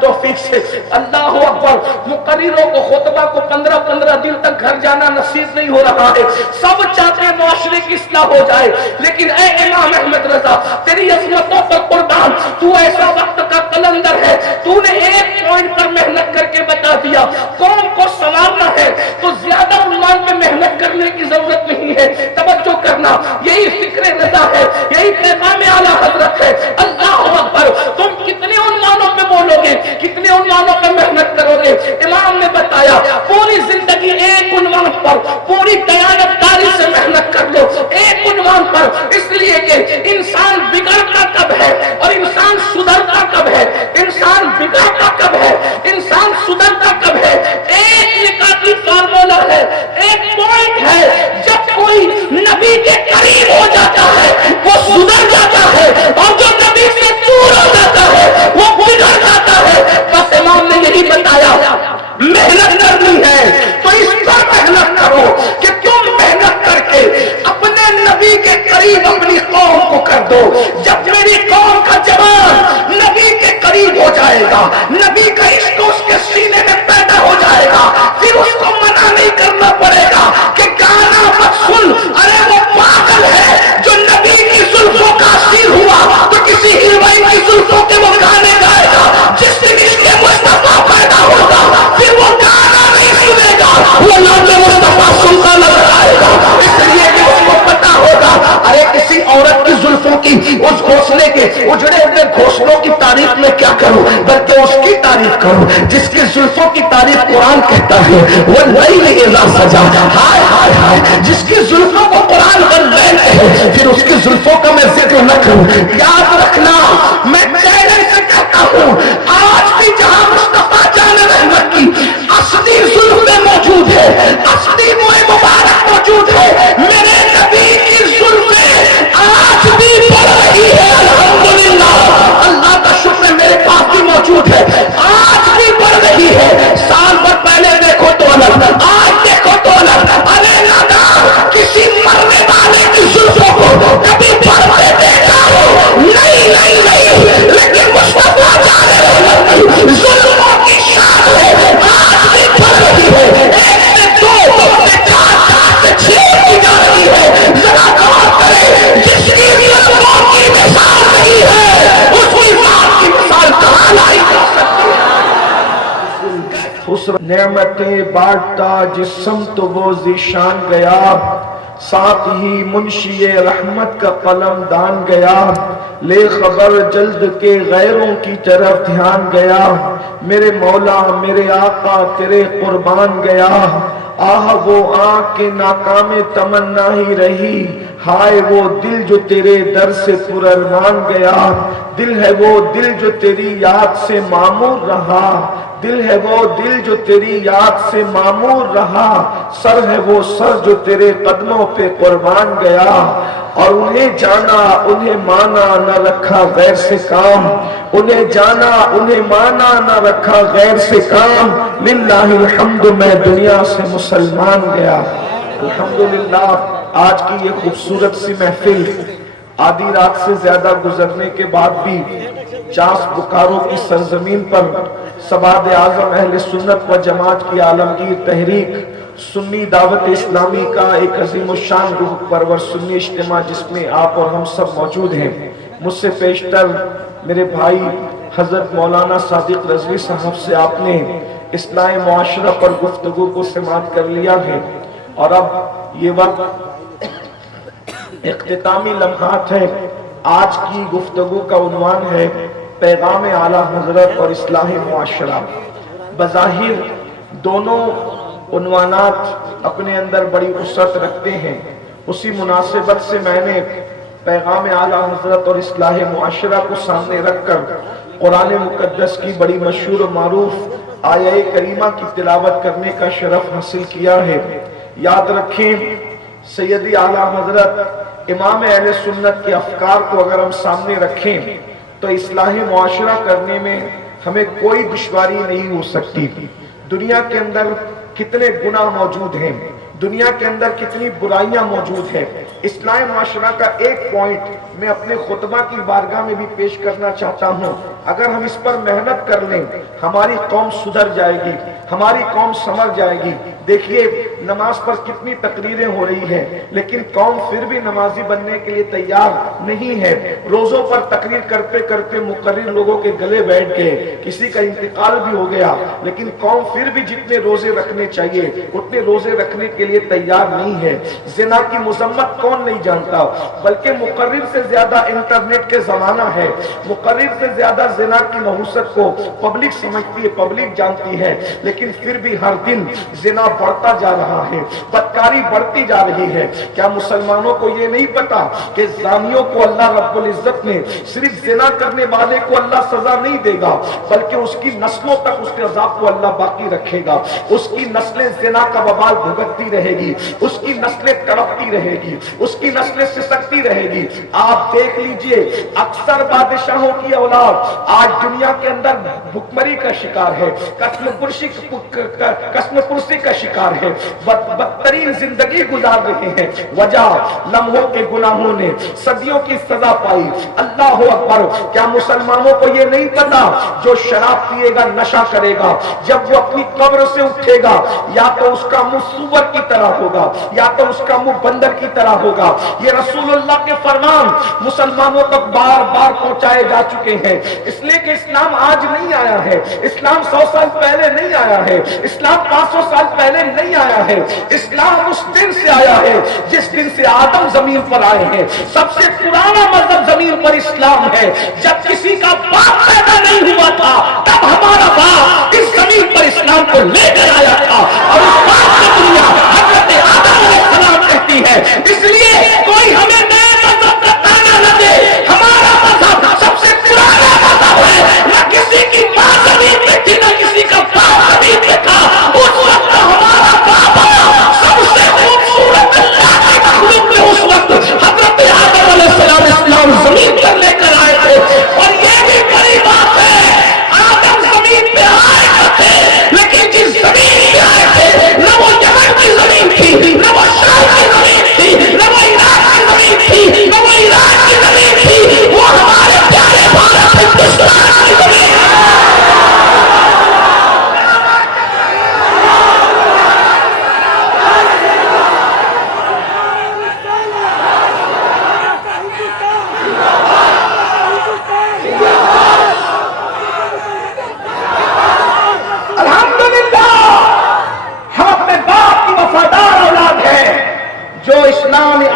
توفیق سے۔ اللہ اکبر، مقرروں کو خطبہ کو 15 دن تک گھر جانا نصیب نہیں ہو رہا ہے، سب چاہتے ہیں معاشرے کی اصلاح ہو جائے، لیکن اے امام احمد رضا تیری عظمتوں پر قربان، تو ایسا وقت کا قلندر ہے، تو نے ایک پوائنٹ پر محنت کر کے بتا دیا، قوم کو سنوارنا ہے تو زیادہ عنوان میں محنت کرنے کی ضرورت نہیں ہے، توجہ کرنا، یہی فکر رضا ہے، یہی پیغام اعلیٰ حضرت ہے۔ اللہ اکبر، تم کتنے عنوانوں پہ بولو گے، کتنے عنوانوں پہ محنت کرو گے؟ امام نے بتایا پوری زندگی ایک عنوان پر پوری دیانتداری سے محنت کر لو، ایک عنوان پر، اس لیے کہ انسان بگڑتا کب ہے اور انسان سدھرتا کب ہے، انسان بگڑتا کب ہے، انسان سدھرتا کب ہے، ایک نکاتی فارمولا ہے، ایک پوائنٹ ہے، جب کوئی نبی کے قریب ہو جاتا ہے وہ سدھر جاتا ہے، اور جو نبی سے دور ہو جاتا ہے وہ بگڑ جاتا ہے۔ بس امام نے یہی بتایا، محنت کرنی ہے تو اس پر محنت کرو کہ تم محنت کر کے اپنے نبی کے قریب اپنی قوم کو کر دو۔ جب میری قوم کا جوان نبی کے قریب ہو جائے گا، نبی کا عشق اس کے سینے میں پیدا ہو جائے گا، پھر اس کو منع نہیں کرنا پڑے گا کہ گانا مت سن، ارے وہ پاگل ہے جو نبی کی زلفوں کا اسیر ہوا تو کسی ہیروئن کی زلفوں کے وہ گانے گائے گا۔ جس دن اس کے مصطفیٰ پیدا ہوگا پھر وہ گانا نہیں سنے گا، وہ نام مصطفیٰ سنتا نظر آئے گا، اس لیے کہ اس کو پتا ہوگا ارے کسی عورت کی زلفوں کی اس گھونسلے کے اجڑے ہوئے گھونسلوں کی تعریف میں کیا کروں، بلکہ اس کی تعریف کروں جس کی زلفوں کی تعریف قرآن کہتا ہے واللیل اذا سجا، ہائے ہائے ہائے، جس کی زلفوں کو قرآن واللیل کہے پھر اس کی زلفوں کا میں ذکر نہ کروں۔ یاد رکھنا، میں چیلنج سے کہتا ہوں، آج بھی جہاں مصطفیٰ جان رحمت کی اصلی زلفیں موجود ہے، اصلی موئے مبارک موجود ہے، میرے نبی کی زلفیں آج بھی بڑھ رہی ہے، الحمدللہ، اللہ کا شکر میرے پاس بھی موجود ہے، آج بھی بڑھ رہی ہے۔ سال بھر پہلے دیکھو تو الگ، آج دیکھو تو الگ، ارے نادا کسی مرنے والے کی زلفوں کو کبھی بڑھتے دیکھا ہو؟ نہیں نہیں نہیں، لیکن مصطفیٰ جان رحمت کی زلفوں کی شان ہے، آج بھی بڑھ رہی ہے، ایک سے دو سے چار، چار سے چھ کی جا رہی ہے۔ ذرا غور کرے، جس کی زلفوں کی مثال نہیں ہے اس کی ذات کی مثال کہاں لائی جا سکتی ہے؟ نعمتیں بانٹتا جس سمت وہ ذیشان گیا، ساتھ ہی منشی رحمت کا قلم دان گیا، لے خبر جلد کے غیروں کی طرف دھیان گیا، میرے مولا میرے آقا تیرے قربان گیا، آہ وہ آنکھ کے ناکام تمنا ہی رہی، ہائے وہ دل جو تیرے در سے پر ارمان گیا، دل ہے وہ دل جو تیری یاد سے معمور رہا، دل ہے وہ دل جو تیری یاد سے معمور رہا، سر ہے وہ سر جو تیرے قدموں پہ قربان گیا، اور انہیں جانا انہیں مانا نہ رکھا غیر سے کام، انہیں جانا انہیں مانا نہ رکھا غیر سے کام، للہ الحمد میں دنیا سے مسلمان گیا۔ الحمدللہ آج کی یہ خوبصورت سی محفل آدھی رات سے زیادہ گزرنے کے بعد بھی چاس بکاروں کی سرزمین پر سواد اعظم اہل سنت و جماعت کی عالمگیر تحریک سنی دعوت اسلامی کا ایک عظیم الشان روح پرور سنی اجتماع جس میں آپ اور ہم سب موجود ہیں، مجھ سے پیشتر میرے بھائی حضرت مولانا صادق رضوی صاحب سے آپ نے اصلاح معاشرہ پر گفتگو کو سماعت کر لیا ہے، اور اب یہ وقت اختتامی لمحات ہے۔ آج کی گفتگو کا عنوان ہے پیغام اعلیٰ حضرت اور اصلاح معاشرہ۔ بظاہر دونوں عنوانات اپنے اندر بڑی وسعت رکھتے ہیں، اسی مناسبت سے میں نے پیغام اعلیٰ حضرت اور اصلاح معاشرہ کو سامنے رکھ کر قرآن مقدس کی بڑی مشہور و معروف آیہ کریمہ کی تلاوت کرنے کا شرف حاصل کیا ہے۔ یاد رکھیں، سیدی اعلیٰ حضرت امام اہل سنت کے افکار کو اگر ہم سامنے رکھیں تو اصلاح معاشرہ کرنے میں ہمیں کوئی دشواری نہیں ہو سکتی۔ دنیا کے اندر کتنے گناہ موجود ہیں، دنیا کے اندر کتنی برائیاں موجود ہیں، اصلاح معاشرہ کا ایک پوائنٹ میں اپنے خطبہ کی بارگاہ میں بھی پیش کرنا چاہتا ہوں۔ اگر ہم اس پر محنت کر لیں ہماری قوم سدھر جائے گی، ہماری قوم سنور جائے گی۔ دیکھیے نماز پر کتنی تقریریں ہو رہی ہیں لیکن قوم پھر بھی نمازی بننے کے لیے تیار نہیں ہے۔ روزوں پر تقریر کرتے کرتے مقرر لوگوں کے گلے بیٹھ گئے، کسی کا انتقال بھی ہو گیا، لیکن قوم پھر بھی جتنے روزے رکھنے چاہیے اتنے روزے رکھنے کے لیے تیار نہیں ہے۔ زنا کی مذمت کون نہیں جانتا، بلکہ مقرر سے زیادہ انٹرنیٹ کے زمانہ ہے، مقرر سے زیادہ زنا کی نحوست کو پبلک سمجھتی ہے، پبلک جانتی ہے، لیکن پھر بھی ہر دن زنا بڑھتا جا رہا ہے، بدکاری بڑھتی جا رہی ہے۔ کیا مسلمانوں کو یہ نہیں پتا کہ زانیوں کو اللہ رب العزت نے صرف زنا کرنے والے کو اللہ سزا نہیں دے گا بلکہ اس کی نسلوں تک اس کے عذاب کو اللہ باقی رکھے گا، اس کی نسلیں زنا کا وبال بھگتتی رہے گی، اس کی نسلیں تڑپتی رہے گی، اس کی نسلیں سسکتی رہے گی۔ آپ دیکھ لیجئے اکثر بادشاہوں کی اولاد آج دنیا کے اندر بھکمری کا شکار ہے، قسم پرسی کا شکار ہے، بدترین زندگی گزار رہے ہیں۔ وجہ لمحوں کے گناہوں نے صدیوں کی سزا پائی۔ اللہ اکبر! کیا مسلمانوں کو یہ نہیں پتا جو شراب پیے گا نشہ کرے گا جب وہ اپنی قبر سے اٹھے گا یا تو اس کا منہ سور کی طرح ہوگا یا تو اس کا منہ بندر کی طرح ہوگا۔ یہ رسول اللہ کے فرمان مسلمانوں تک بار بار پہنچائے جا چکے ہیں، اس لیے کہ اسلام آج نہیں آیا ہے، اسلام 100 سال پہلے نہیں آیا ہے، اسلام 500 سال پہلے نہیں آیا ہے، اسلام اس دن سے آیا ہے جس دن سے آدم زمین پر آئے ہیں۔ سب سے پرانا مذہب زمین پر اسلام ہے۔ جب کسی کا باپ پیدا نہیں ہوا تھا تب ہمارا باپ اس زمین پر اسلام کو لے کر آیا تھا، اور اس بات کی دنیا حضرت آدم علیہ السلام کہتی ہے۔ اس لیے کوئی ہمیں نئے مذہب کا تانا نہ دے، ہمارا مذہب سب سے پرانا مذہب ہے۔ نہ کسی کی ماں زمین پہ تھی نہ کسی کا باپ زمین پہ تھا، اس وقت ہمارا باپ سب سے خوبصورت اللہ کی مخلوق نے اس وقت حضرت آدم علیہ السلام اسلام زمین پر لے کر آئے تھے۔ اور یہ بھی بڑی بات ہے، آدم زمین پہ آئے تھے لیکن جس زمین پہ آئے تھے نہ وہ یمن کی زمین تھی، نہ وہ شام کی زمین تھی، نہ وہ عراق کی زمین تھی، نہ وہ عراق کی زمین تھی، وہ ہمارے پیارے بھارت ہندوستان کی زمین ہے۔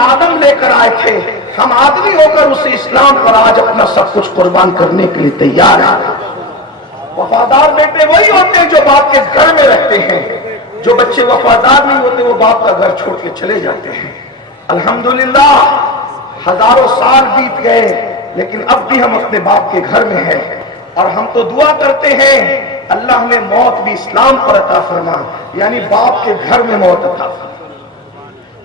آدم لے کر آئے تھے، ہم آدمی ہو کر اسے اسلام پر آج اپنا سب کچھ قربان کرنے کے لیے تیار ہیں۔ وفادار بیٹے وہی ہوتے ہیں جو باپ کے گھر میں رہتے ہیں، جو بچے وفادار نہیں ہوتے وہ باپ کا گھر چھوڑ کے چلے جاتے ہیں۔ الحمدللہ ہزاروں سال بیت گئے لیکن اب بھی ہم اپنے باپ کے گھر میں ہیں، اور ہم تو دعا کرتے ہیں اللہ ہمیں موت بھی اسلام پر عطا فرما، یعنی باپ کے گھر میں موت عطا فرما۔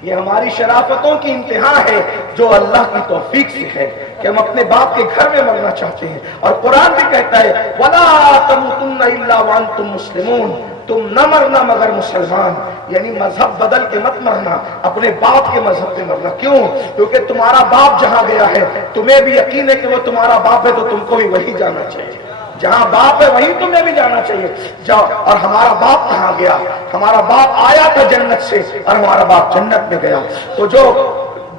یہ ہماری شرافتوں کی انتہا ہے جو اللہ کی توفیق سے ہے کہ ہم اپنے باپ کے گھر میں مرنا چاہتے ہیں۔ اور قرآن بھی کہتا ہے وَلَا تَمُوتُنَّ إِلَّا وَأَنْتُمْ مُسْلِمُونَ، تم نہ مرنا مگر مسلمان، یعنی مذہب بدل کے مت مرنا، اپنے باپ کے مذہب پہ مرنا۔ کیوں؟ کیونکہ تمہارا باپ جہاں گیا ہے تمہیں بھی یقین ہے کہ وہ تمہارا باپ ہے تو تم کو بھی وہی جانا چاہیے، جہاں باپ ہے وہیں تمہیں بھی جانا چاہیے۔ جاؤ۔ اور ہمارا باپ کہاں گیا؟ ہمارا باپ آیا تھا جنت سے اور ہمارا باپ جنت میں گیا۔ تو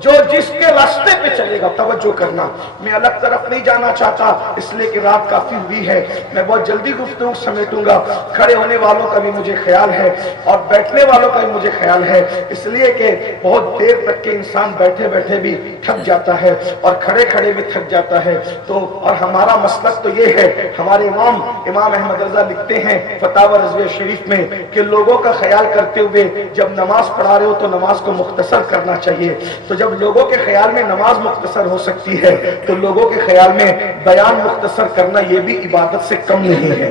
جو جس کے راستے پہ چلے گا توجہ کرنا، میں الگ طرف نہیں جانا چاہتا اس لیے کہ رات کافی ہوئی ہے، میں بہت جلدی گفتگو سمیٹوں گا۔ کھڑے ہونے والوں کا بھی مجھے خیال ہے اور بیٹھنے والوں کا بھی مجھے خیال ہے، اس لیے کہ بہت دیر تک کے انسان بیٹھے بیٹھے بھی تھک جاتا ہے اور کھڑے کھڑے بھی تھک جاتا ہے۔ تو اور ہمارا مسلک تو یہ ہے، ہمارے امام احمد رضا لکھتے ہیں فتاوی رضویہ شریف میں کہ لوگوں کا خیال کرتے ہوئے جب نماز پڑھا رہے ہو تو نماز کو مختصر کرنا چاہیے۔ تو جب لوگوں کے خیال میں نماز مختصر ہو سکتی ہے تو لوگوں کے خیال میں بیان مختصر کرنا یہ بھی عبادت سے کم نہیں ہے۔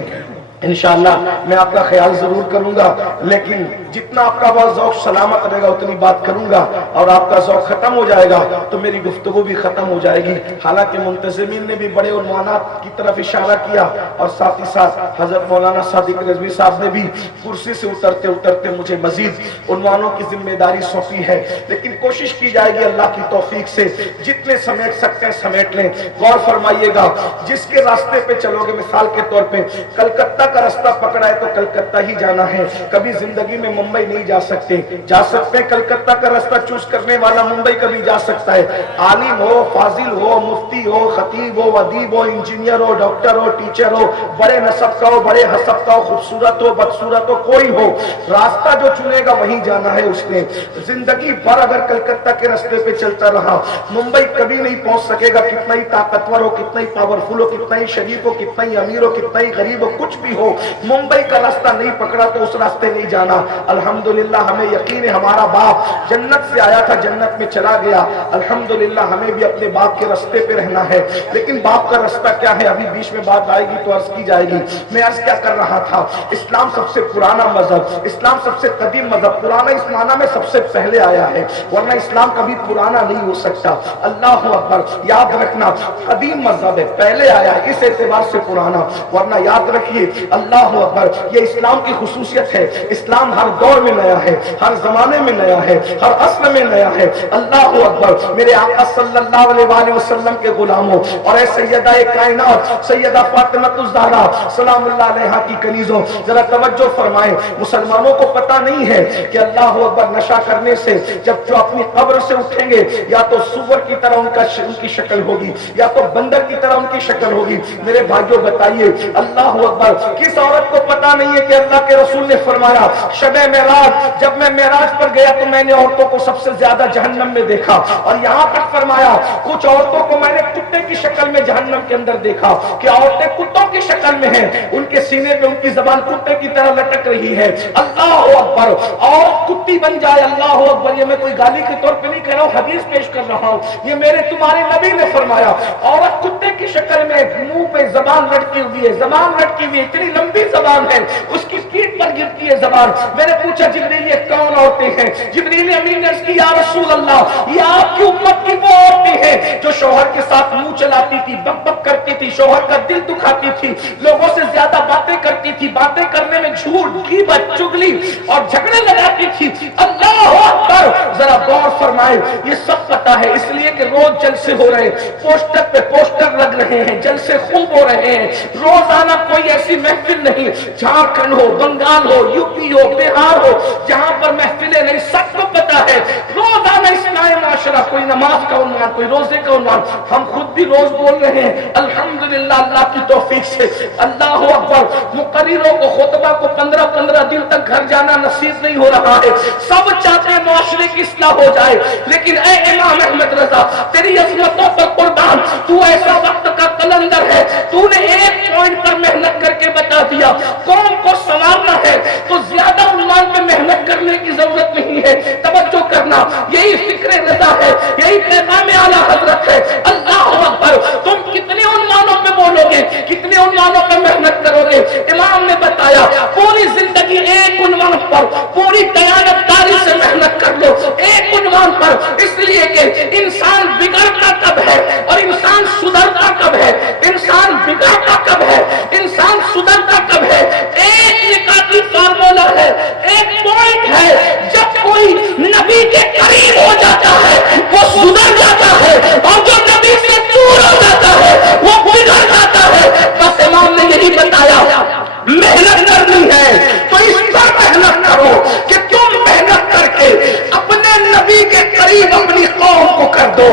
انشاءاللہ میں آپ کا خیال ضرور کروں گا، لیکن جتنا آپ کا بہت ذوق سلامت رہے گا اتنی بات کروں گا، اور آپ کا ذوق ختم ہو جائے گا تو میری گفتگو بھی ختم ہو جائے گی۔ حالانکہ منتظمین نے بھی بڑے عنوانات کی طرف اشارہ کیا، اور ساتھ ہی ساتھ حضرت مولانا صادق رضوی صاحب نے بھی کرسی سے اترتے اترتے مجھے مزید عنوانوں کی ذمہ داری سونپی ہے، لیکن کوشش کی جائے گی اللہ کی توفیق سے جتنے سمیٹ سکتے ہیں سمیٹ لیں۔ غور فرمائیے گا، جس کے راستے پہ چلو گے، مثال کے طور پہ کلکتہ کا راستہ پکڑا ہے تو کلکتہ ہی جانا ہے، کبھی زندگی میں ممبئی نہیں جا سکتے، جا سکتے ہیں کلکتہ کا راستہ چوز کرنے والا ممبئی کبھی جا سکتا ہے۔ عالم ہو، فاضل ہو، مفتی ہو، خطیب ہو، ادیب ہو، انجینئر ہو، ڈاکٹر ہو، ٹیچر ہو، بڑے نسب کا ہو، بڑے حسب کا ہو، خوبصورت ہو، بدصورت ہو، کوئی ہو، راستہ جو چنے گا وہیں جانا ہے اس نے۔ زندگی بھر اگر کلکتہ کے راستے پہ چلتا رہا ممبئی کبھی نہیں پہنچ سکے گا، کتنا ہی طاقتور ہو، کتنا ہی پاورفل ہو، کتنا ہی شریف ہو، کتنا ہی امیر ہو، کتنا ہی غریب ہو، کچھ بھی ہو، ممبئی کا راستہ نہیں پکڑا تو اس راستے نہیں جانا۔ الحمدللہ ہمیں یقین ہے ہمارا باپ جنت سے آیا تھا، جنت میں چلا گیا، الحمدللہ ہمیں بھی اپنے باپ کے راستے پہ رہنا ہے۔ لیکن باپ کا راستہ کیا ہے، ابھی بیچ میں بات آئے گی تو عرض کی جائے گی۔ میں عرض کیا کر رہا تھا، اسلام سب سے پرانا مذہب، اسلام سب سے قدیم مذہب، پرانا اس معنی میں سب سے پہلے آیا ہے، ورنہ اسلام کبھی پرانا نہیں ہو سکتا۔ اللہ اکبر، یاد رکھنا قدیم مذہب ہے، پہلے آیا ہے، اس اعتبار سے پرانا، ورنہ یاد رکھیے اللہ اکبر یہ اسلام کی خصوصیت ہے، اسلام ہر دور میں نیا ہے، ہر زمانے میں نیا ہے، ہر عصر میں نیا ہے۔ اللہ اکبر، میرے آقا صلی اللہ علیہ وآلہ وسلم کے غلاموں اور اے سیدہ کائنات سیدہ فاطمہ الزہرا سلام اللہ علیہا کی کنیزوں، ذرا توجہ فرمائیں، مسلمانوں کو پتہ نہیں ہے کہ اللہ اکبر نشہ کرنے سے جب جو اپنی قبر سے اٹھیں گے یا تو سور کی طرح ان کی شکل ہوگی یا تو بندر کی طرح ان کی شکل ہوگی۔ میرے بھائیوں بتائیے اللہ اکبر کس عورت کو پتہ نہیں ہے کہ اللہ کے رسول نے فرمایا شب معراج جب میں معراج پر گیا تو میں نے عورتوں کو سب سے زیادہ جہنم میں دیکھا، اور یہاں تک فرمایا کچھ عورتوں کو میں نے کتے کی شکل میں جہنم کے اندر دیکھا کہ عورتیں کتوں کی شکل میں ہیں، ان کے سینے پہ ان کی زبان کتے کی طرح لٹک رہی ہے۔ اللہ اکبر، اور کتی بن جائے، اللہ اکبر، یہ میں کوئی گالی کے طور پہ نہیں کہہ رہا ہوں، حدیث پیش کر رہا ہوں، یہ میرے تمہارے نبی نے فرمایا عورت کتے کی شکل میں منہ پہ زبان لٹکی ہوئی ہے، زبان لٹکی ہوئی ہے، اتنی لمبی زبان ہے، اس کی پیٹھ پر گرتی ہے زبان۔ میں نے پوچھا جبریل یہ کون عورتیں ہیں؟ جبریل امین نے کی یا رسول اللہ یہ آپ کی امت کی وہ عورتیں ہیں جو شوہر کے ساتھ منہ چلاتی تھی، بک بک کرتی تھی، شوہر کا دل دکھاتی تھی، لوگوں سے زیادہ باتیں کرتی تھی، باتیں کرنے میں جھوٹ غیبت چگلی اور جھگڑے لگاتی تھی۔ اللہ اکبر، ذرا غور فرمائے، یہ سب پتہ ہے اس لیے کہ روز جلسے ہو رہے ہیں، پوسٹر پہ پوسٹر لگ رہے ہیں، جلسے خوب ہو رہے ہیں، روزانہ کوئی ایسی محفل نہیں، جھارکھنڈ ہو، بنگال ہو، یو پی ہو، بہار ہو، جہاں پر محفلیں نہیں، سب کو پتا ہے روزانہ اسلامی معاشرہ، کوئی نماز کا عنوان، کوئی روزے کا عنوان، ہم خود بھی روز بول رہے ہیں الحمدللہ اللہ کی توفیق سے۔ اللہ اکبر، مقرروں کو خطبہ کو 15 دن تک گھر جانا نصیب نہیں ہو رہا ہے، سب چاہتے ہیں معاشرے کی اصلاح ہو جائے، لیکن اے امام احمد رضا تیری عظمتوں پر قربان، تو ایسا وقت کا قلندر ہے، تو نے ایک پوائنٹ پر محنت کر کے بتا دیا قوم کو سنوارنا ہے تو زیادہ عنوان میں محنت کرنے کی ضرورت نہیں ہے، توجہ کرنا، یہی فکر رضا ہے، یہی پیغام اعلیٰ حضرت ہے۔ اللہ اکبر، تم کتنے عنوانوں پہ بولو گے، کتنے عنوانوں پہ محنت کرو گے؟ امام نے بتایا پوری زندگی ایک عنوان پر پوری دیانتداری سے محنت کر لو، ایک عنوان پر، اس لیے کہ انسان بگڑتا کب ہے اور انسان سدھرتا کب ہے، انسان بگڑتا کب ہے، انسان سدھرتا کب ہے، ایک نکاتی فارمولا ہے، ایک پوائنٹ ہے، جب کوئی نبی کے قریب ہو جاتا ہے وہ سدھر جاتا ہے، اور جو نبی سے دور ہو جاتا ہے وہ بگڑ جاتا ہے۔ بس امام نے یہی بتایا محنت کرنی ہے تو اس پر محنت کرو کہ تم محنت کر کے اپنے نبی کے قریب اپنی قوم کو کر دو۔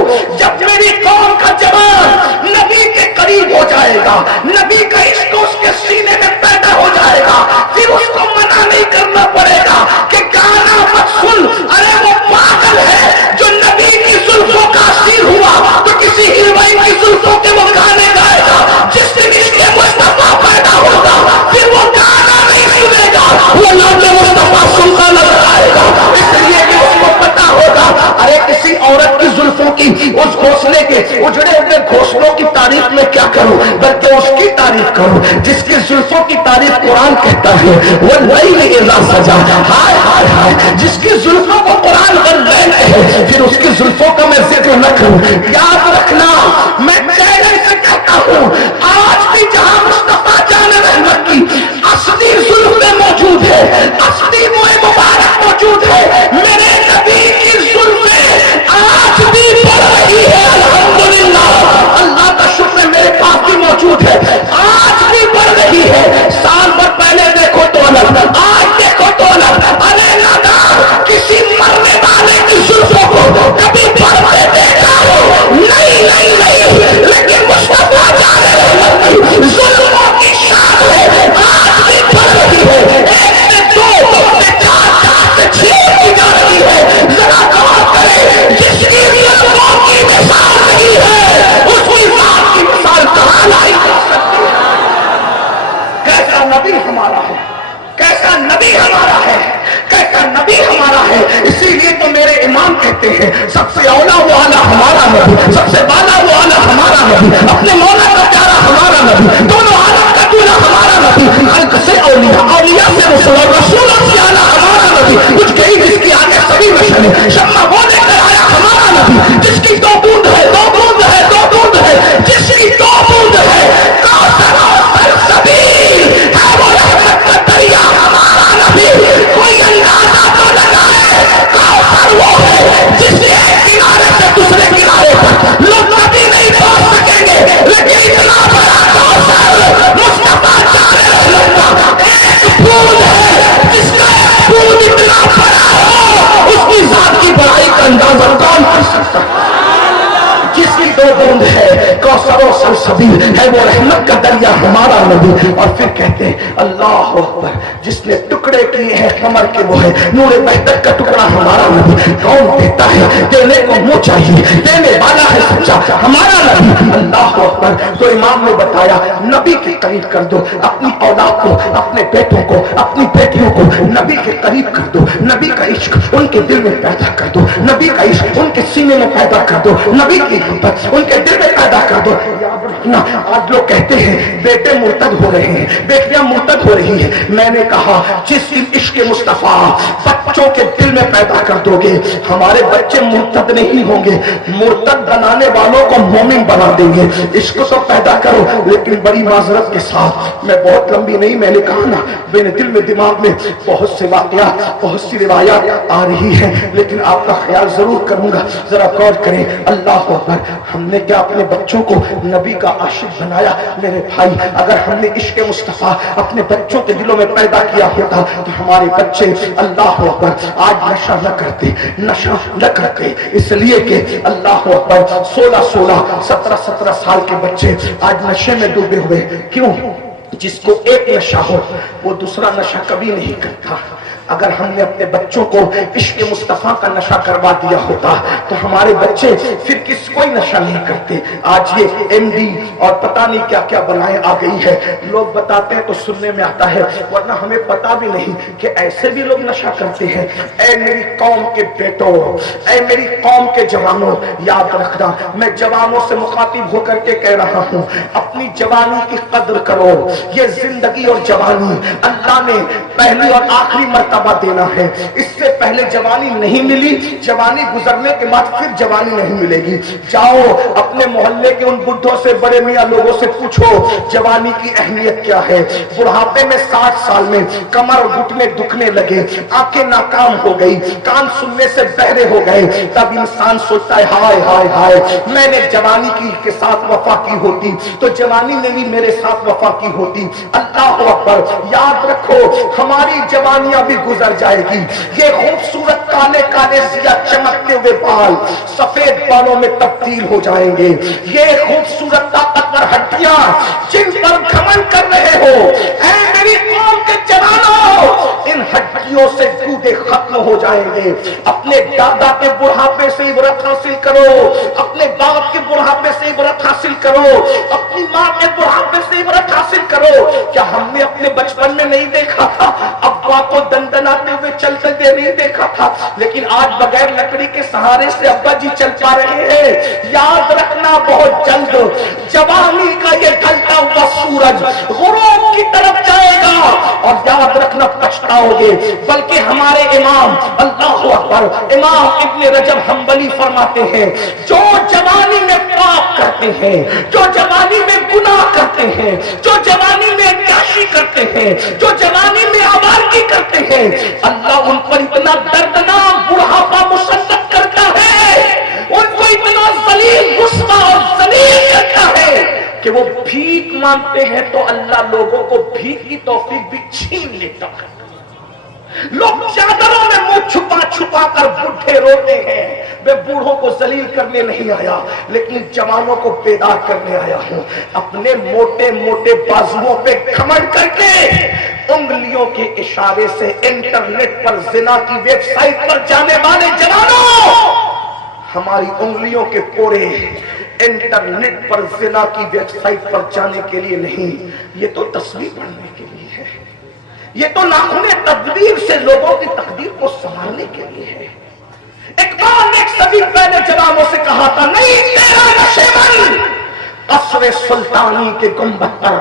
کی تعریف قرآن کہتا ہے واللیل اذا سجا، ہائے ہائے ہائے جس کی زلفوں کو قرآن واللیل کہے پھر اس کی زلفوں کا میں ذکر نہ کروں. یاد رکھنا میں چیلنج سے کہتا ہوں آج بھی جہاں مصطفیٰ جان رحمت کی اصلی زلفیں موجود ہے، اصلی موئے مبارک موجود ہے، میرے نبی کی زلفیں آج بھی بڑھ رہی ہے. الحمدللہ اللہ کا شکر ہے میرے پاس بھی موجود ہے، آج بھی بڑھ رہی ہے. سال بھر پہلے دیکھو تو الگ، آج دیکھو تو الگ. ارے نادا کسی مرنے والے کی زلفوں کو کبھی بڑھتے دیکھا ہو؟ نہیں نہیں نہیں، لیکن مصطفیٰ جان رحمت کی زلفوں کی شان ہے آج بھی بڑھ رہی ہے. ایک سے دو، دو سے چار، چار سے چھ کی جا رہی ہے. ذرا غور کرے جس کی زلفوں کی مثال نہیں ہے اس کی ذات کی مثال کہاں لائی جا سکتی ہے؟ کیسا نبی ہمارا ہے، کیسا نبی ہمارا ہے، کیسا نبی ہمارا ہے. اسی لیے تو میرے امام کہتے ہیں سب سے اولا وہ اعلیٰ ہمارا نبی، سب سے بالا وہ اعلیٰ ہمارا نبی، اپنے مولا کا پیارا ہمارا نبی، دونوں عالم کا دولا ہمارا نبی، خلق سے اولیاء، اولیاء سے رسول، اور رسولوں سے اعلیٰ ہمارا نبی. کچھ کہیں جس کی آگے سبھی مشن شمع وہ لے کر آیا ہمارا نبی، جس کی دو بوند ہے، دو بوند ہے، دو بوند ہے، جس کی دو بوند ہے کوثر اور سلسبیل ہے وہ رحمت کا دریا ہمارا نبی. کوئی اندازہ تو لگائے کوثر وہ ہے جس کے ایک کنارے سے دوسرے کنارے پر لوگ نبی نہیں پہنچ سکیں گے، لیکن اتنا بڑا کوثر مصطفیٰ جان رحمت کا ایک بوند ہے جس کا ایک بوند اتنا بڑا ہو اس کی ذات کی بڑائی کا اندازہ کون کر سکتا ہے؟ جس کی دو بوند ہے کوثر و سلسبیل ہے وہ رحمت کا دریا ہمارا نبی. اور پھر کہتے ہیں اللہ اکبر جس نے ٹکڑے کیے ہیں کمر کے وہ ہے نور بہتر کا ٹکڑا ہمارا نبی. کون دیتا ہے؟ دینے کو منہ چاہیے، دینے والا ہے سچا ہمارا نبی. اللہ اکبر. تو امام نے بتایا نبی کے قریب کر دو اپنی اولاد کو، اپنے بیٹوں کو، اپنی بیٹیوں کو نبی کے قریب کر دو. نبی کا عشق ان کے دل میں پیدا کر دو، نبی کا عشق ان کے سینے میں پیدا کر دو، نبی کی محبت ان کے دل میں پیدا کر دو. یاد رکھنا آج لوگ کہتے ہیں بیٹے مرتد ہو رہے ہیں، بیٹیاں مرتد ہو رہی ہیں. میں نے کہا جس دن عشق مصطفیٰ بچوں کے دل میں پیدا کر دو گے ہمارے بچے مرتد نہیں ہوں گے، مرتد بنانے والوں کو مومن بنا دیں گے. عشق تو پیدا کرو لیکن بڑی معذرت کے ساتھ، میں بہت لمبی نہیں، میں نے کہا نا میرے دل میں دماغ میں بہت سے واقعات، بہت سی روایات آ رہی ہیں لیکن آپ کا خیال ضرور کروں گا. ذرا غور کریں. اللہ اکبر. ہم نے کیا اپنے بچوں کو نبی کا عاشق بنایا؟ میرے بھائی اگر ہم نے عشق مصطفیٰ اپنے بچوں کے دلوں میں پیدا کیا ہوتا تو ہمارے بچے اللہ اکبر آج نشہ نہ کرتے، نشہ نہ کرتے. اس لیے کہ اللہ اکبر 16 17 سال کے بچے آج نشے میں ڈوبے ہوئے. کیوں؟ جس کو ایک نشہ ہو وہ دوسرا نشہ کبھی نہیں کرتا. اگر ہم نے اپنے بچوں کو عشق مصطفیٰ کا نشہ کروا دیا ہوتا تو ہمارے بچے پھر کس کوئی نشہ نہیں کرتے. آج یہ ایم ڈی اور پتہ نہیں کیا کیا بنائے آ گئی ہے، لوگ بتاتے ہیں تو سننے میں آتا ہے ورنہ ہمیں پتا بھی نہیں کہ ایسے بھی لوگ نشہ کرتے ہیں. اے میری قوم کے بیٹوں، اے میری قوم کے جوانوں، یاد رکھنا میں جوانوں سے مخاطب ہو کر کے کہہ رہا ہوں اپنی جوانی کی قدر کرو. یہ زندگی اور جوانی اللہ نے پہلی اور آخری مرتبہ دینا ہے. اس سے پہلے جوانی نہیں ملی، جوانی گزرنے کے بعد پھر جوانی نہیں ملے گی. جاؤ اپنے محلے کے ان بڈھوں سے، بڑے میاں لوگوں سے پوچھو جوانی کی اہمیت کیا ہے. بڑھاپے میں 60 سال میں کمر اور گھٹنے دکھنے لگے، آنکھیں ناکام ہو گئی، کان سننے سے بہرے ہو گئے، تب انسان سوچتا ہے ہائے ہائے ہائے میں نے جوانی کی کے ساتھ وفا کی ہوتی تو جوانی نے بھی میرے ساتھ وفا کی ہوتی. اللہ اکبر. یاد رکھو ہماری جوانیاں بھی گزر جائے گی. یہ خوبصورت کالے کالے سیاہ چمکتے ہوئے بال سفید بالوں میں تبدیل ہو جائیں گے. یہ خوبصورت طاقتور ہڈیاں جن پر گھمنڈ کر رہے ہو اے میری قوم کے جوانوں، ان ہڈیوں سے گودے ختم ہو جائیں گے. اپنے دادا کے بڑھاپے سے عبرت حاصل کرو، اپنے باپ کے بڑھاپے سے عبرت حاصل کرو، اپنی ماں کے بڑھاپے سے عبرت حاصل کرو. کیا ہم نے اپنے بچپن میں نہیں دیکھا تھا ابا کو دندناتے ہوئے چلتے ہوئے نہیں دیکھا تھا؟ لیکن آج بغیر لکڑی کے سہارے سے ابا جی چل پا رہے ہیں. یاد رکھنا بہت جلد جوانی کا یہ ڈھلتا ہوا سورج غروب کی طرف جائے گا اور یاد رکھنا پچھتاؤ گے۔ بلکہ ہمارے امام اللہ اکبر امام ابن رجب حنبلی فرماتے ہیں جو جوانی میں پاپ کرتے ہیں، جو جوانی میں گناہ کرتے ہیں، جو جوانی میں عیاشی کرتے ہیں، جو جوانی میں آوارگی کرتے ہیں، اللہ ان پر اتنا دردناک بڑھاپا مسلط کرتا ہے، ان کو اتنا ذلیل رسوا اور ذلیل کرتا ہے کہ وہ بھیک مانگتے ہیں تو اللہ لوگوں کو بھیک کی توفیق بھی چھین لیتا ہے۔ لوگ چادروں میں منہ چھپا چھپا کر بوڑھے روتے ہیں۔ میں بوڑھوں کو ذلیل کرنے نہیں آیا لیکن جوانوں کو بیدار کرنے آیا ہوں۔ اپنے موٹے موٹے بازوؤں پہ گھمنڈ کر کے انگلیوں کے اشارے سے انٹرنیٹ پر زنا کی ویب سائٹ پر جانے والے جوانوں، ہماری انگلیوں کے کوڑے انٹرنیٹ پر زنا کی ویب سائٹ پر جانے کے لیے نہیں، یہ تو تصویر پڑھنے کے لیے ہے، یہ تو ناخن تدبیر سے لوگوں کی تقدیر کو سنبھالنے کے لیے ہے۔ اقبال نے ایک صدی پہلے جوانوں سے کہا تھا نہیں تیرا نشیمن قصر سلطانی کے گنبد پر،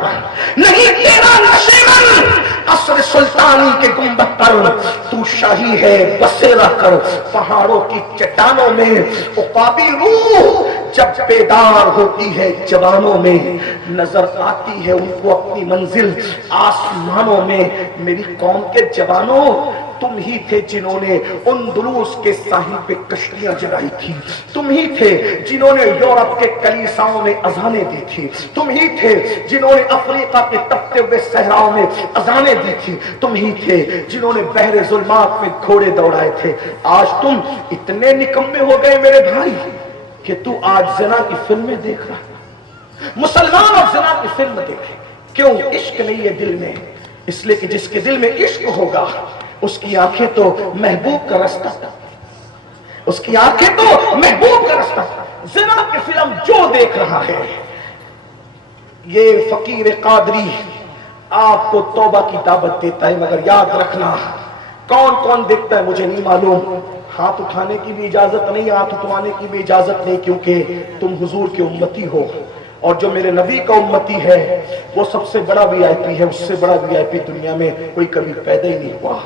نہیں تیرا نشیمن قصر سلطانی کے گنبد پر، تو شاہی ہے بسیرا کر پہاڑوں کی چٹانوں میں۔ عقابی روح جب بیدار ہوتی ہے جوانوں میں، نظر آتی ہے ان کو اپنی منزل آسمانوں میں۔ میری قوم کے جوانوں، تم ہی تھے جنہوں نے اندلس کے ساحل پہ کشتیاں جلائی تھی، تم ہی تھے جنہوں نے یورپ کے کلیساؤں میں اذانیں دی تھی، تم ہی تھے جنہوں نے افریقہ کے تپتے ہوئے صحراؤں میں اذانیں دی تھی، تم ہی تھے جنہوں نے بحر ظلمات میں گھوڑے دوڑائے تھے۔ آج تم اتنے نکمے ہو گئے میرے بھائی کہ تو آج زنا کی فلمیں دیکھ رہا، مسلمان اور زنا کی فلم دیکھے۔ کیوں؟ عشق نہیں ہے دل میں، اس لیے کہ جس کے دل میں عشق ہوگا اس کی آنکھیں تو محبوب کا رستہ تھا، اس کی آنکھیں تو محبوب کا رستہ تھا۔ زنا کی فلم جو دیکھ رہا ہے، یہ فقیر قادری آپ کو توبہ کی دعوت دیتا ہے، مگر یاد رکھنا کون کون دیکھتا ہے مجھے نہیں معلوم۔ ہاتھ اٹھانے کی بھی اجازت نہیں، ہاتھ اٹھوانے کی بھی اجازت نہیں، کیونکہ تم حضور کے امتی ہو، اور جو میرے نبی کا امتی ہے وہ سب سے بڑا وی آئی پی ہے، اس سے بڑا وی آئی پی دنیا میں کوئی کبھی پیدا ہی نہیں ہوا۔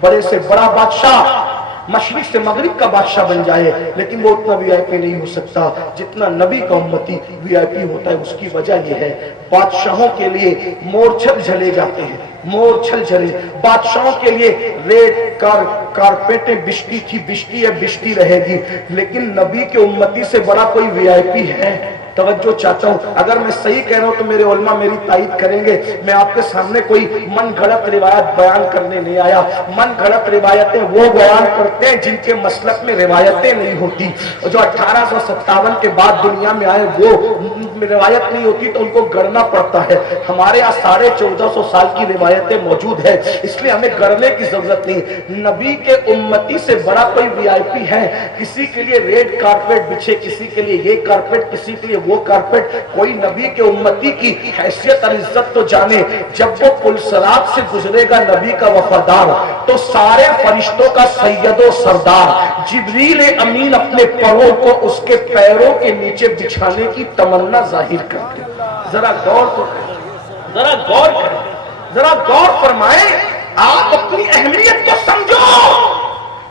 بڑے سے بڑا بادشاہ مشرق سے مغرب کا بادشاہ بن جائے لیکن وہ اتنا وی آئی پی نہیں ہو سکتا جتنا نبی کا امتی وی آئی پی ہوتا ہے۔ اس کی وجہ یہ ہے بادشاہوں کے لیے مورچھل جھلے جاتے ہیں، مورچھل جھلے بادشاہوں کے لیے ریڈ کارپیٹیں بچتی تھی، بچتی ہے، بچتی رہے گی، لیکن نبی کے امتی سے بڑا کوئی وی آئی پی ہے؟ توجہ چاہتا ہوں، اگر میں صحیح کہہ رہا ہوں تو میرے علماء میری تائید کریں گے۔ میں آپ کے سامنے کوئی من گھڑت روایت بیان کرنے نہیں آیا۔ من گھڑت روایتیں وہ بیان کرتے ہیں جن کے مسلک میں روایتیں نہیں ہوتی، جو 1857 کے بعد دنیا میں آئے وہ روایت نہیں ہوتی تو ان کو گڑنا پڑتا ہے۔ ہمارے یہاں 1450 سال کی روایتیں موجود ہے، اس لیے ہمیں گڑنے کی ضرورت نہیں۔ نبی کے امتی سے بڑا کوئی وی آئی پی ہے؟ کسی کے لیے ریڈ کارپیٹ بچھے، کسی کے لیے یہ کارپیٹ، کسی کے لیے وہ کارپیٹ، کوئی نبی کے امتی کی حیثیت اور عزت تو جانے۔ جب وہ پلسرات سے گزرے گا نبی کا وفادار تو سارے فرشتوں کا سید و سردار جبریل امین اپنے پروں کو اس کے پیروں کے نیچے بچھانے کی تمنا ظاہر کرتے۔ ذرا غور تو کریں، ذرا غور کریں، ذرا غور فرمائیں، آپ اپنی اہمیت کو سمجھو۔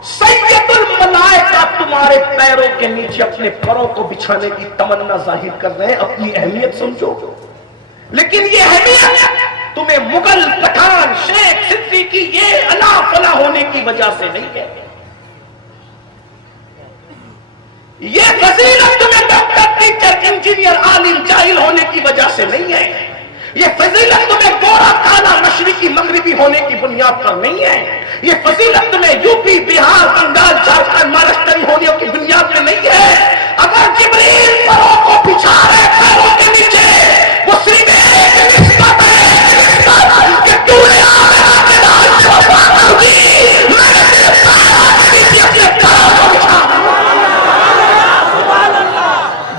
سید الملائکہ تمہارے پیروں کے نیچے اپنے پروں کو بچھانے کی تمنا ظاہر کر رہے ہیں، اپنی اہمیت سمجھو۔ لیکن یہ اہمیت تمہیں مغل، پٹھان، شیخ، صدیقی یہ الا فلا ہونے کی وجہ سے نہیں ہے، یہ فضیلت تمہیں ڈاکٹر، ٹیچر، انجینئر، عالم، جاہل ہونے کی وجہ سے نہیں ہے، یہ فضیلت تمہیں گورا، کالا، مشرقی، مغربی ہونے کی بنیاد پر نہیں ہے، یہ فضیلت تمہیں یو پی، بہار، بنگال، جھارکھنڈ، مہاراشٹر ہونے کی بنیاد میں نہیں ہے۔ اگر جبریل پروں کو بچھا رہے پیروں کے نیچے، وہ صرف ایک نسبت ہے کہ تو نے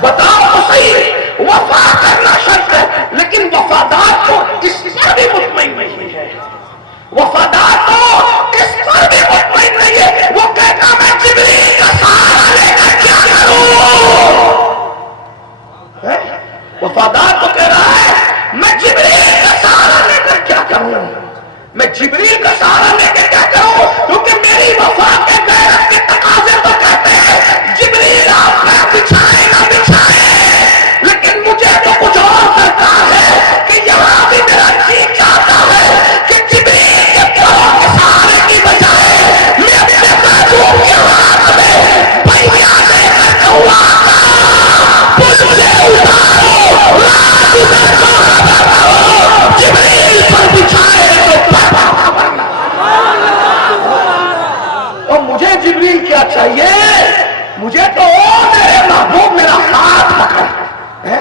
بتاؤ تو صحیح، وفا کرنا شرط ہے لیکن وفادار تو اس پر بھی مطمئن نہیں ہے، وفادار تو اس پر بھی مطمئن نہیں ہے۔ وہ کہتا میں جبریل میں جبریل کا سہارا لے کے کیا کروں؟ کیونکہ میری وفا کے غیرت کے تقاضے تو کہتے ہیں جبریل آپ کا بچھائے گا بچھائے، لیکن مجھے تو کچھ اور درکار ہے کہ یہاں بھی میرا جی چاہتا ہے کہ جبریل کے پاؤں کے سہارے کی بجائے میں اپنے محبوب کے ہاتھ میں پہیا دے کر کہوں آقا پل سے اتارو رات ادھر کو جبریل پر بچھائے تو مجھے جبریل کیا چاہیے؟ مجھے تو او میرے محبوب میرا ہاتھ پکڑ،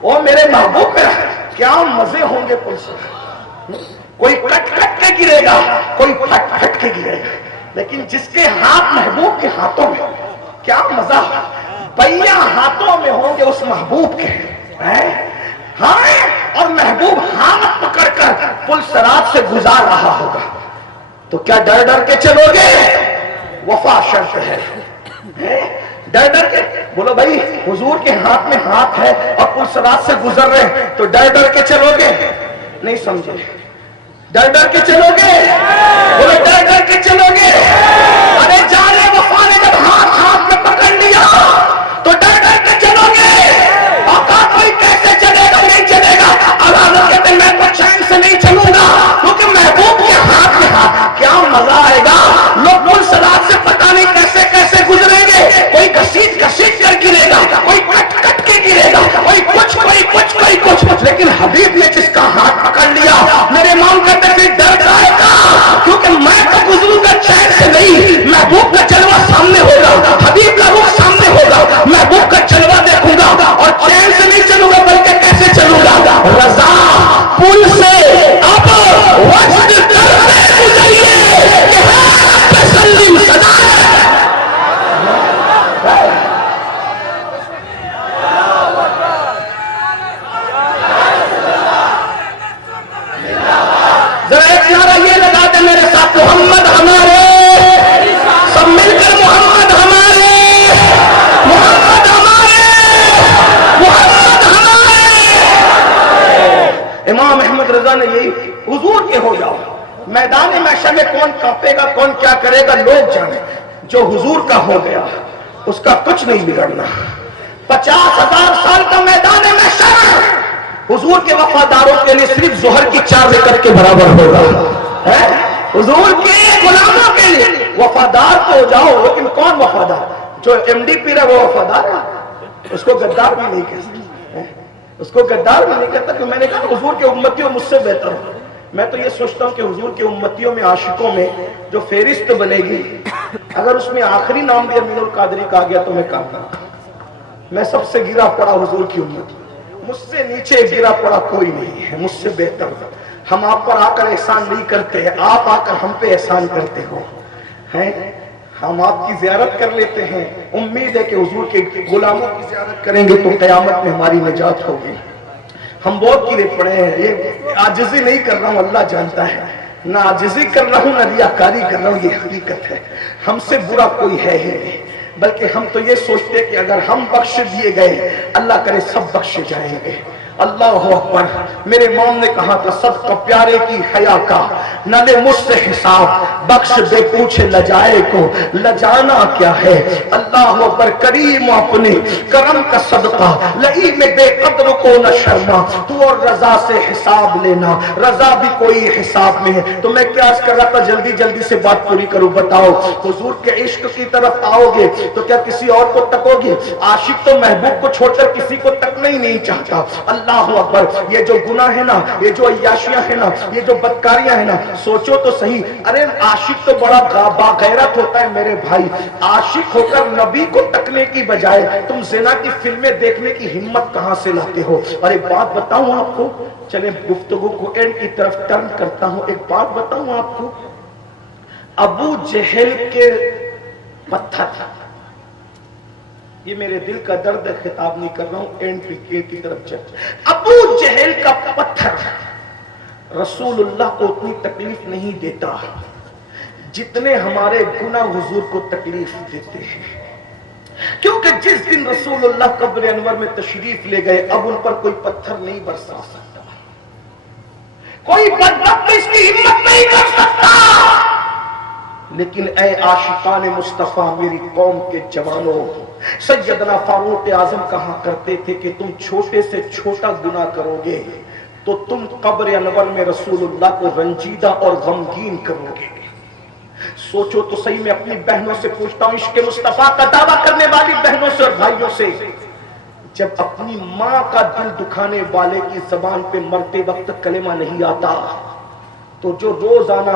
او میرے محبوب میرا، کیا مزے ہوں گے پل سے، کوئی کٹ کٹ کے گرے گا، کوئی پھٹ پھٹ کے گرے گا، لیکن جس کے ہاتھ محبوب کے ہاتھوں میں، کیا مزہ، پہیا ہاتھوں میں ہوں گے اس محبوب کے، ہاں، اور محبوب ہاتھ پکڑ کر پل صراط سے گزار رہا ہوگا، تو کیا ڈر ڈر کے چلو گے؟ وفا شرط ہے، ڈر ڈر کے بولو بھائی حضور کے ہاتھ میں ہاتھ ہے اور پل صراط سے گزر رہے ہیں تو ڈر ڈر کے چلو گے؟ نہیں سمجھے، ڈر ڈر کے چلو گے؟ بولو ڈر ڈر کے چلو گے؟ ارے جانے وفا نے جب ہاتھ میں پکڑ لیا تو ڈر ڈر کے چلو گے؟ آقا کوئی کیسے چلے گا؟ نہیں چلے گا، اللہ کہتے میں تو چین سے نہیں چلوں گا کیونکہ محبوب کے ہاتھ میں ہاتھ، کیا مزہ آئے گا، لوگ پل صراط سے پتہ نہیں کیسے کیسے گزریں گے، کوئی گھسیٹ گھسیٹ کر گرے گا، کوئی کٹ کٹ کے گرے گا، کوئی کچھ، لیکن حبیب نے جس کا ہاتھ پکڑ لیا، میرے امام کہتے تھے ڈر جائے گا کیونکہ میں تو گزروں گا چین سے نہیں، محبوب کا جلوہ سامنے ہوگا، حبیب کا رخ سامنے ہوگا، محبوب کا جلوہ دیکھوں گا اور چین سے نہیں چلوں گا بلکہ کیسے چلوں گا؟ رضا پل سے اب وجد کرتے گزریے کہ تسلیم صدا ذرا ایک نعرہ یہ لگا دے میرے ساتھ، محمد ہمارے، سب مل کر محمد ہمارے، محمد ہمارے، محمد ہمارے۔ امام احمد رضا نے یہی، حضور کے ہو جاؤ، میدان محشر میں کون کانپے گا، کون کیا کرے گا لوگ جانے، جو حضور کا ہو گیا اس کا کچھ نہیں بگڑنا۔ 50,000 سال کا میدان محشر حضور کے وفاداروں کے لیے صرف ظہر کی 4 رکعت کے برابر ہوگا، حضور کے غلاموں کے لیے وفادار تو ہو جاؤ، لیکن کون وفادار؟ جو ایم ڈی پی رہا وہ وفادار ہے، اس کو غدار بھی نہیں کہہ سکتا، اس کو غدار بھی نہیں کہتا، کہ میں نے کہا حضور کے امتیوں مجھ سے بہتر ہو۔ میں تو یہ سوچتا ہوں کہ حضور کے امتیوں میں عاشقوں میں جو فہرست بنے گی، اگر اس میں آخری نام بھی امین القادری کا گیا تو میں کہتا ہوں میں سب سے گرا پڑا حضور کی امت، مجھ سے نیچے گرا پڑا کوئی نہیں ہے، مجھ سے بہتر۔ ہم آپ پر آ کر احسان نہیں کرتے، آپ آ کر ہم پہ احسان کرتے ہو، ہم آپ کی زیارت کر لیتے ہیں، امید ہے کہ حضور کے غلاموں کی زیارت کریں گے تو قیامت میں ہماری نجات ہوگی۔ ہم بہت گرے پڑے ہیں، یہ عاجزی نہیں کر رہا ہوں، اللہ جانتا ہے، نہ عاجزی کر رہا ہوں نہ ریاکاری کر رہا ہوں، یہ حقیقت ہے۔ ہم سے برا کوئی ہے ہی نہیں، بلکہ ہم تو یہ سوچتے کہ اگر ہم بخش دیے گئے اللہ کرے سب بخشے جائیں گے۔ اللہ اکبر۔ میرے امام نے کہا تھا صدقہ پیارے کی حیا کا نہ لے مجھ سے حساب، بخش بے پوچھے لجائے کو لجانا کیا ہے۔ اللہ اکبر۔ کریم اپنے کرم کا صدقہ لئی میں بے قدر کو نہ شرما، تو اور رضا سے حساب لینا، رضا بھی کوئی حساب میں ہے۔ تو میں کیا کر رہا تھا، جلدی جلدی سے بات پوری کروں۔ بتاؤ حضور کے عشق کی طرف آؤ گے تو کیا کسی اور کو تکو گے؟ عاشق تو محبوب کو چھوڑ کر کسی کو تکنا ہی نہیں چاہتا۔ اللہ اکبر۔ یہ جو گناہ ہے نا، یہ جو عیاشیاں ہیں نا، یہ جو بدکاریاں ہیں نا، سوچو تو صحیح۔ ارے عاشق تو بڑا باغیرت ہوتا ہے میرے بھائی، عاشق ہو کر نبی کو تکنے کی بجائے تم زنا کی فلمیں دیکھنے کی ہمت کہاں سے لاتے ہو؟ اور ایک بات بتاؤں آپ کو، چلیں گفتگو کو اینڈ کی طرف ٹرن کرتا ہوں۔ ایک بات بتاؤں آپ کو، ابو جہل کے پتھر، یہ میرے دل کا درد ہے، خطاب نہیں کر رہا ہوں، اینڈ کی طرف چل۔ ابو جہل کا پتھر رسول اللہ کو اتنی تکلیف نہیں دیتا جتنے ہمارے گناہ حضور کو تکلیف دیتے ہیں، کیونکہ جس دن رسول اللہ قبر انور میں تشریف لے گئے اب ان پر کوئی پتھر نہیں برسا سکتا، کوئی بدبخت اس کی ہمت نہیں لیکن اے عاشقان مصطفیٰ میری قوم کے جوانوں، سیدنا فاروق اعظم کہا کرتے تھے کہ تم چھوٹے سے چھوٹا گناہ کرو گے تو تم قبر انور میں رسول اللہ کو رنجیدہ اور غمگین کرو گے۔ سوچو تو صحیح، میں اپنی بہنوں سے پوچھتا ہوں، عشق مصطفیٰ کا دعویٰ کرنے والی بہنوں سے اور بھائیوں سے، جب اپنی ماں کا دل دکھانے والے کی زبان پہ مرتے وقت کلمہ نہیں آتا تو جو روزانہ